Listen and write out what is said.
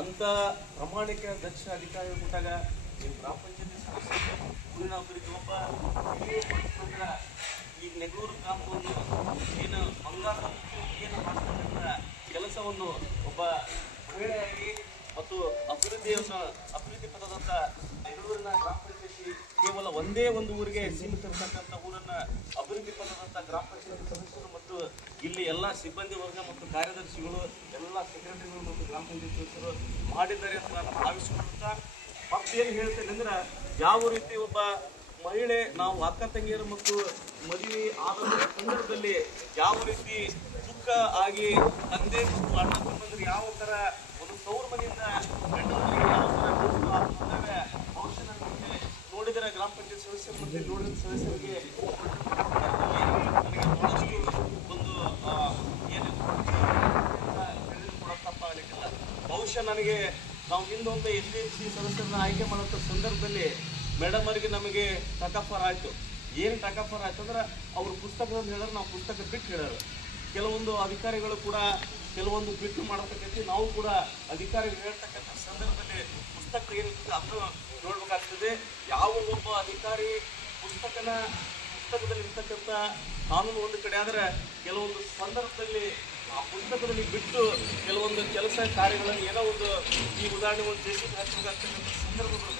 ಅಂತ ಪ್ರಾಮಾಣಿಕ ದಕ್ಷ ಅಧಿಕಾರಿ ಕೊಟ್ಟಾಗ ನೀವು ಗ್ರಾಮ ಪಂಚಾಯತಿ ಸದಸ್ಯರು ಊರಿನ ಒಬ್ಬರಿಗೆ ಒಬ್ಬ ಈಗ ನೆಗಳೂರು ಗ್ರಾಮವನ್ನು ಏನು ಬಂಗಾರದ ಏನು ಮಾಡ್ತಕ್ಕಂಥ ಕೆಲಸವನ್ನು ಒಬ್ಬ ಮಹಿಳೆಯಾಗಿ ಮತ್ತು ಅಭಿವೃದ್ಧಿ ಪದದಂತ ನೆಗಳೂರಿನ ಗ್ರಾಮ ಪಂಚಾಯತಿ ಕೇವಲ ಒಂದೇ ಒಂದು ಊರಿಗೆ ಸೀಮಿತರ್ತಕ್ಕಂಥ ಊರನ್ನ ಅಭಿವೃದ್ಧಿ ಪದದಂತ ಗ್ರಾಮ ಪಂಚಾಯತಿ ಸದಸ್ಯರು ಮತ್ತು ಇಲ್ಲಿ ಎಲ್ಲ ಸಿಬ್ಬಂದಿ ವರ್ಗ ಮತ್ತು ಕಾರ್ಯದರ್ಶಿಗಳು ಎಲ್ಲ ಸೆಕ್ರೆಟರಿಗಳು ಮತ್ತು ಗ್ರಾಮ ಪಂಚಾಯತ್ ಸದಸ್ಯರು ಮಾಡಿದ್ದಾರೆ ಅಂತ ನಾನು ಭಾವಿಸಿಕೊಳ್ಳುತ್ತಾ ಮತ್ತೇನು ಹೇಳ್ತೇನೆ ಅಂದ್ರೆ ಯಾವ ರೀತಿ ಒಬ್ಬ ಮಹಿಳೆ ನಾವು ಅಕ್ಕ ತಂಗಿಯರು ಮತ್ತು ಮದುವೆ ಆದ ಸಂದರ್ಭದಲ್ಲಿ ಯಾವ ರೀತಿ ದುಃಖ ಆಗಿ ತಂದೆ ಮತ್ತು ಅಣ್ಣ ತಮ್ಮಂದ್ರೆ ಯಾವ ಥರ ಒಂದು ತವರು ಮನೆಯಿಂದ ಗಂಡ ಮನೆಗೆ ಯಾವ ಥರ ಬಹುಶಃ ನನಗೆ ನೋಡಿದರೆ ಗ್ರಾಮ ಪಂಚಾಯತ್ ಸದಸ್ಯರು ಮತ್ತು ನೋಡಿದ ಸದಸ್ಯರಿಗೆ ನನಗೆ ಬಹಳಷ್ಟು ಒಂದು ಏನು ಕೂಡ ತಪ್ಪಾಗಲಿಕ್ಕಿಲ್ಲ. ಬಹುಶಃ ನನಗೆ ನಾವು ಹಿಂದೊಂದು SDMC ಸದಸ್ಯರನ್ನ ಆಯ್ಕೆ ಮಾಡೋಂಥ ಸಂದರ್ಭದಲ್ಲಿ ಮೇಡಮ್ ಅವರಿಗೆ ನಮಗೆ ಟಕಫರ್ ಆಯಿತು. ಏನು ಟಕಫರ್ ಆಯ್ತು ಅಂದ್ರೆ ಅವರು ಪುಸ್ತಕದಲ್ಲಿ ಹೇಳಿದ್ರೆ ನಾವು ಪುಸ್ತಕ ಬಿಟ್ಟು ಹೇಳೋರು. ಕೆಲವೊಂದು ಅಧಿಕಾರಿಗಳು ಕೂಡ ಕೆಲವೊಂದು ಬಿಟ್ಟು ಮಾಡತಕ್ಕಂಥ ನಾವು ಕೂಡ ಅಧಿಕಾರಿಗಳು ಹೇಳ್ತಕ್ಕಂಥ ಸಂದರ್ಭದಲ್ಲಿ ಪುಸ್ತಕ ಏನಿರ್ತದೆ ಅದನ್ನು ನೋಡ್ಬೇಕಾಗ್ತದೆ. ಯಾವ ಒಬ್ಬ ಅಧಿಕಾರಿ ಪುಸ್ತಕದಲ್ಲಿ ಇರ್ತಕ್ಕಂಥ ಕಾನೂನು ಒಂದು ಕಡೆ ಆದರೆ ಕೆಲವೊಂದು ಸಂದರ್ಭದಲ್ಲಿ ಆ ಪುಸ್ತಕದಲ್ಲಿ ಬಿಟ್ಟು ಕೆಲವೊಂದು ಕೆಲಸ ಕಾರ್ಯಗಳನ್ನು ಏನೋ ಒಂದು ಈ ಉದಾಹರಣೆ ಒಂದು ದೇಶಕ್ಕೆ ಹಚ್ಚಬೇಕಾಗ್ತಕ್ಕಂಥ ಸಂದರ್ಭಗಳು